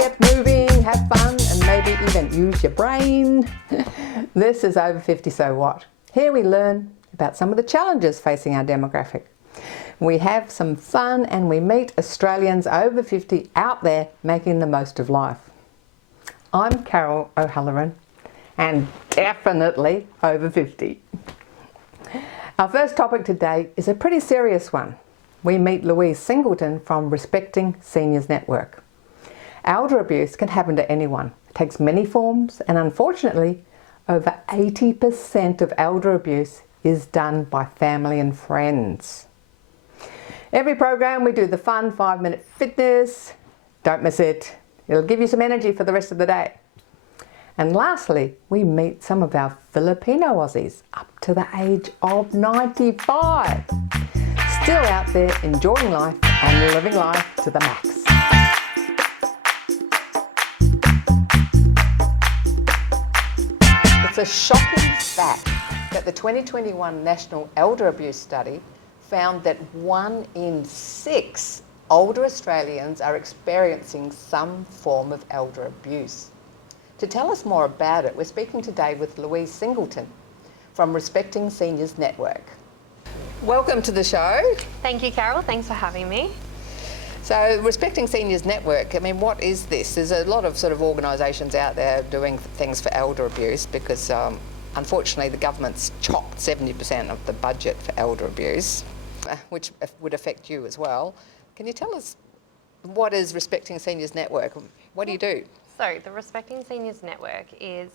get moving, have fun, and maybe even use your brain. This is Over 50 So What. Here we learn about some of the challenges facing our demographic. We have some fun and we meet Australians over 50 out there making the most of life. I'm Carol O'Halloran and definitely over 50. Our first topic today is a pretty serious one. We meet Louise Singleton from Respecting Seniors Network. Elder abuse can happen to anyone. It takes many forms, and unfortunately, over 80% of elder abuse is done by family and friends. Every program we do the fun 5-minute fitness. Don't miss it. It'll give you some energy for the rest of the day. And lastly, we meet some of our Filipino Aussies up to the age of 95. Still out there enjoying life and living life to the max. It's a shocking fact that the 2021 National Elder Abuse Study found that 1 in 6 older Australians are experiencing some form of elder abuse. To tell us more about it, we're speaking today with Louise Singleton from Respecting Seniors Network. Welcome to the show. Thank you, Carol. Thanks for having me. So, Respecting Seniors Network, I mean, what is this? There's a lot of sort of organisations out there doing things for elder abuse because unfortunately the government's chopped 70% of the budget for elder abuse, which would affect you as well. Can you tell us what is Respecting Seniors Network? What do you do? So, the Respecting Seniors Network is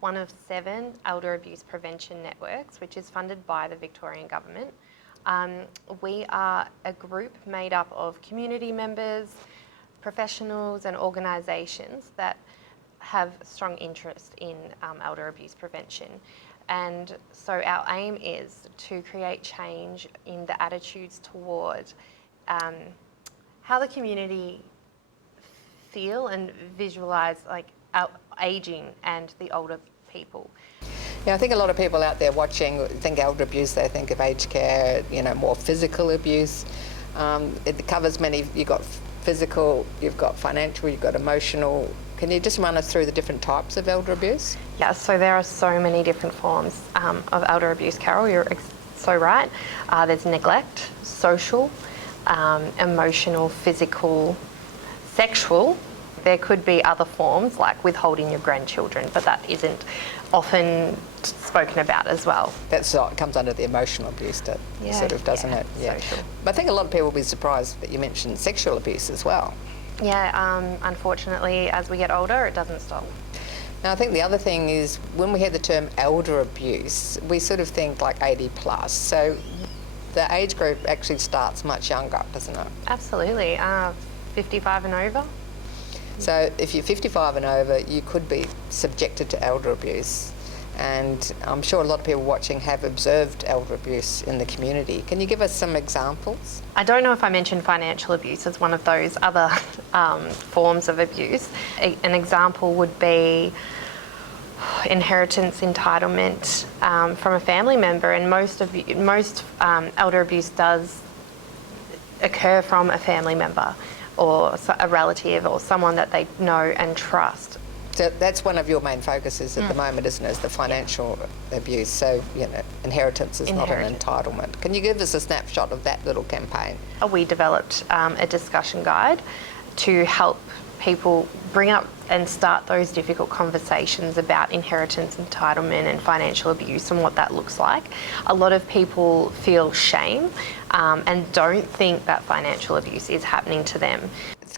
one of 7 elder abuse prevention networks, which is funded by the Victorian Government. We are a group made up of community members, professionals and organisations that have strong interest in elder abuse prevention. And so our aim is to create change in the attitudes toward how the community feel and visualise like our aging and the older people. Yeah, I think a lot of people out there watching think elder abuse, they think of aged care, you know, more physical abuse. It covers many, you've got physical, you've got financial, you've got emotional. Can you just run us through the different types of elder abuse? Yeah, so there are so many different forms of elder abuse, Carol, you're so right. There's neglect, social, emotional, physical, sexual. There could be other forms like withholding your grandchildren, but that isn't often spoken about as well. That comes under the emotional abuse, doesn't it? Yeah. Social. But I think a lot of people will be surprised that you mentioned sexual abuse as well. Yeah, unfortunately, as we get older, it doesn't stop. Now, I think the other thing is when we hear the term elder abuse, we sort of think like 80 plus. So the age group actually starts much younger, doesn't it? Absolutely, 55 and over. So if you're 55 and over, you could be subjected to elder abuse. And I'm sure a lot of people watching have observed elder abuse in the community. Can you give us some examples? I don't know if I mentioned financial abuse as one of those other forms of abuse. An example would be inheritance entitlement from a family member, and most elder abuse does occur from a family member or a relative or someone that they know and trust. So that's one of your main focuses at the moment, isn't it? Is the financial abuse. So, you know, inheritance is not an entitlement. Can you give us a snapshot of that little campaign? We developed a discussion guide to help people bring up and start those difficult conversations about inheritance entitlement and financial abuse and what that looks like. A lot of people feel shame and don't think that financial abuse is happening to them.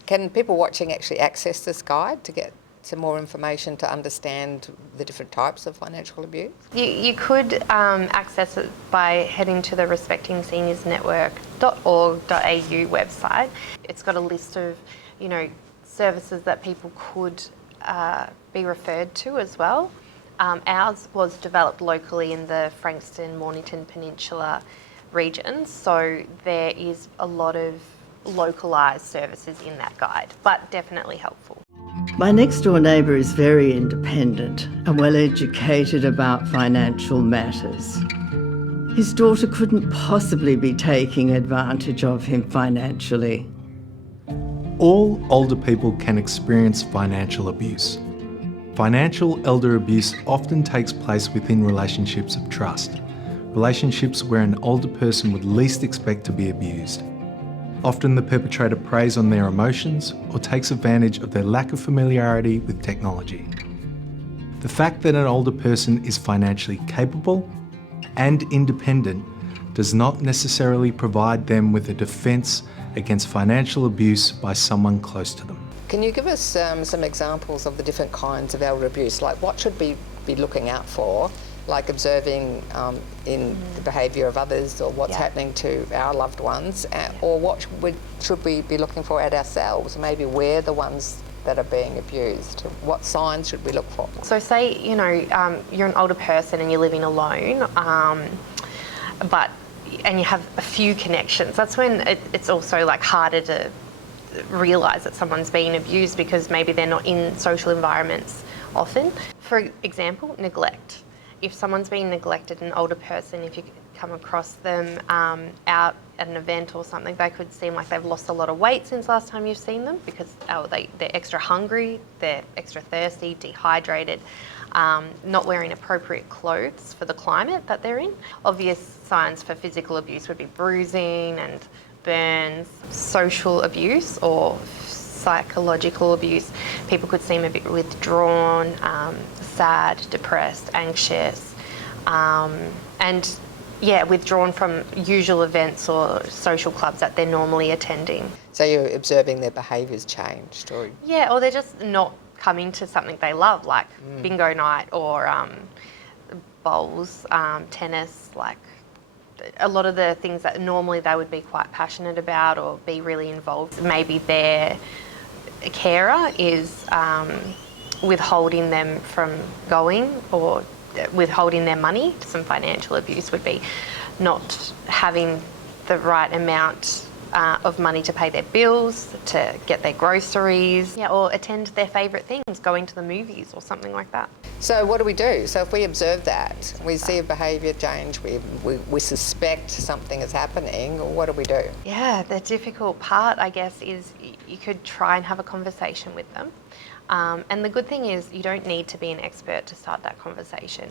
Can people watching actually access this guide to get some more information to understand the different types of financial abuse? You could access it by heading to the respectingseniorsnetwork.org.au website. It's got a list of, you know, services that people could be referred to as well. Ours was developed locally in the Frankston, Mornington Peninsula regions, so there is a lot of localised services in that guide, but definitely helpful. My next door neighbour is very independent and well educated about financial matters. His daughter couldn't possibly be taking advantage of him financially. All older people can experience financial abuse. Financial elder abuse often takes place within relationships of trust, relationships where an older person would least expect to be abused. Often the perpetrator preys on their emotions or takes advantage of their lack of familiarity with technology. The fact that an older person is financially capable and independent does not necessarily provide them with a defence against financial abuse by someone close to them. Can you give us some examples of the different kinds of elder abuse? Like what should we be looking out for? Like observing in the behaviour of others, or what's happening to our loved ones, or what should we be looking for at ourselves? Maybe we're the ones that are being abused. What signs should we look for? So say, you're an older person and you're living alone, and you have a few connections. That's when it's also like harder to realise that someone's being abused, because maybe they're not in social environments often. For example, neglect. If someone's being neglected, an older person, if you come across them out at an event or something, they could seem like they've lost a lot of weight since last time you've seen them, because they're extra hungry, they're extra thirsty, dehydrated, not wearing appropriate clothes for the climate that they're in. Obvious signs for physical abuse would be bruising and burns. Social abuse or psychological abuse, people could seem a bit withdrawn, sad, depressed, anxious, and withdrawn from usual events or social clubs that they're normally attending. So you're observing their behaviours changed, or or they're just not coming to something they love, like bingo night or bowls, tennis, like a lot of the things that normally they would be quite passionate about or be really involved. Maybe their carer is withholding them from going, or withholding their money. Some financial abuse would be not having the right amount of money to pay their bills, to get their groceries, or attend their favourite things, going to the movies or something like that. So what do we do? So if we observe that, we see a behaviour change, we suspect something is happening, what do we do? Yeah, the difficult part, I guess, is you could try and have a conversation with them. And the good thing is you don't need to be an expert to start that conversation.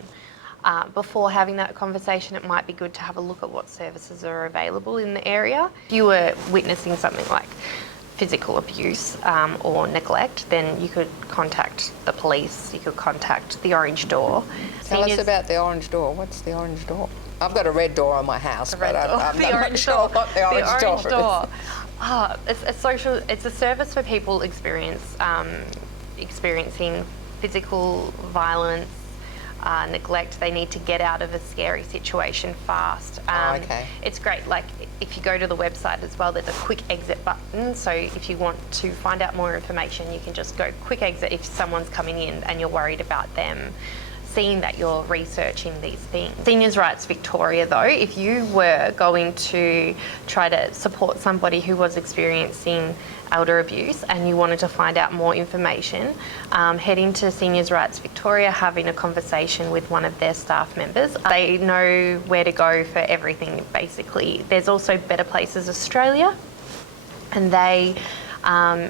Before having that conversation, it might be good to have a look at what services are available in the area. If you were witnessing something like physical abuse or neglect, then you could contact the police, you could contact the Orange Door. Tell us about the Orange Door. What's the Orange Door? I've got a red door on my house, but I'm not sure what the Orange Door is. It's a service for people experiencing physical violence, neglect. They need to get out of a scary situation fast. Okay. It's great. Like if you go to the website as well, there's a quick exit button. So if you want to find out more information, you can just go quick exit if someone's coming in and you're worried about them seeing that you're researching these things. Seniors Rights Victoria though, if you were going to try to support somebody who was experiencing elder abuse and you wanted to find out more information, heading to Seniors Rights Victoria, having a conversation with one of their staff members. They know where to go for everything basically. There's also Better Places Australia, and they are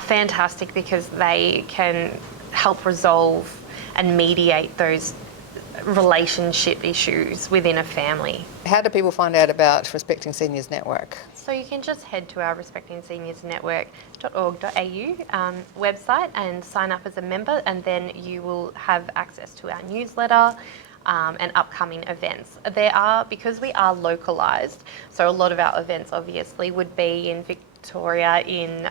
fantastic because they can help resolve and mediate those relationship issues within a family. How do people find out about Respecting Seniors Network? So you can just head to our respectingseniorsnetwork.org.au website and sign up as a member, and then you will have access to our newsletter and upcoming events. Because we are localised, so a lot of our events obviously would be in Victoria, in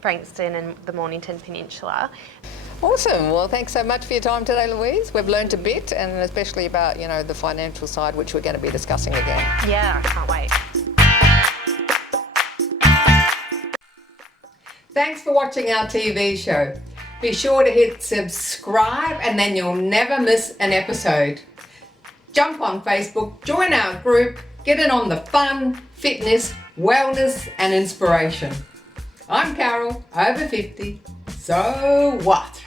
Frankston and the Mornington Peninsula. Awesome. Well, thanks so much for your time today, Louise. We've learned a bit, and especially about, the financial side, which we're going to be discussing again. Yeah, I can't wait. Thanks for watching our TV show. Be sure to hit subscribe and then you'll never miss an episode. Jump on Facebook, join our group, get in on the fun, fitness, wellness and inspiration. I'm Carol, over 50. So what?